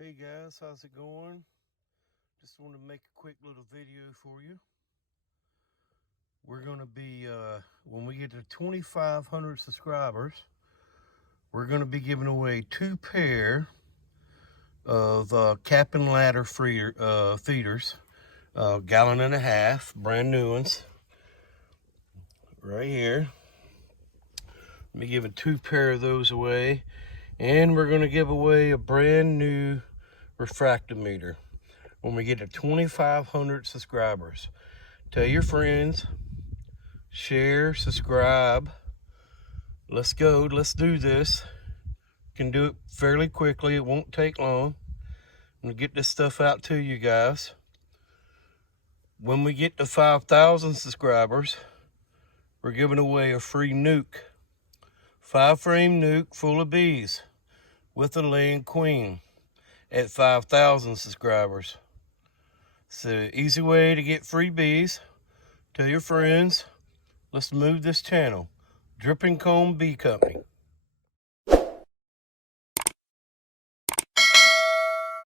Hey guys, how's it going? Just want to make a quick little video for you. We're going to be, when we get to 2,500 subscribers, we're going to be giving away 2 pair of cap and ladder feeders, gallon and a half, brand new ones, right here. Let me give a 2 pair of those away, and we're going to give away a brand new refractometer when we get to 2,500 subscribers. Tell your friends, share, subscribe. Let's go, let's do this. Can do it fairly quickly, it won't take long. I'm gonna get this stuff out to you guys. When we get to 5,000 subscribers, we're giving away a free nuke. 5-frame nuke full of bees with a laying queen at 5,000 subscribers. It's an easy way to get free bees. Tell your friends. Let's move this channel. Dripping Comb Bee Company.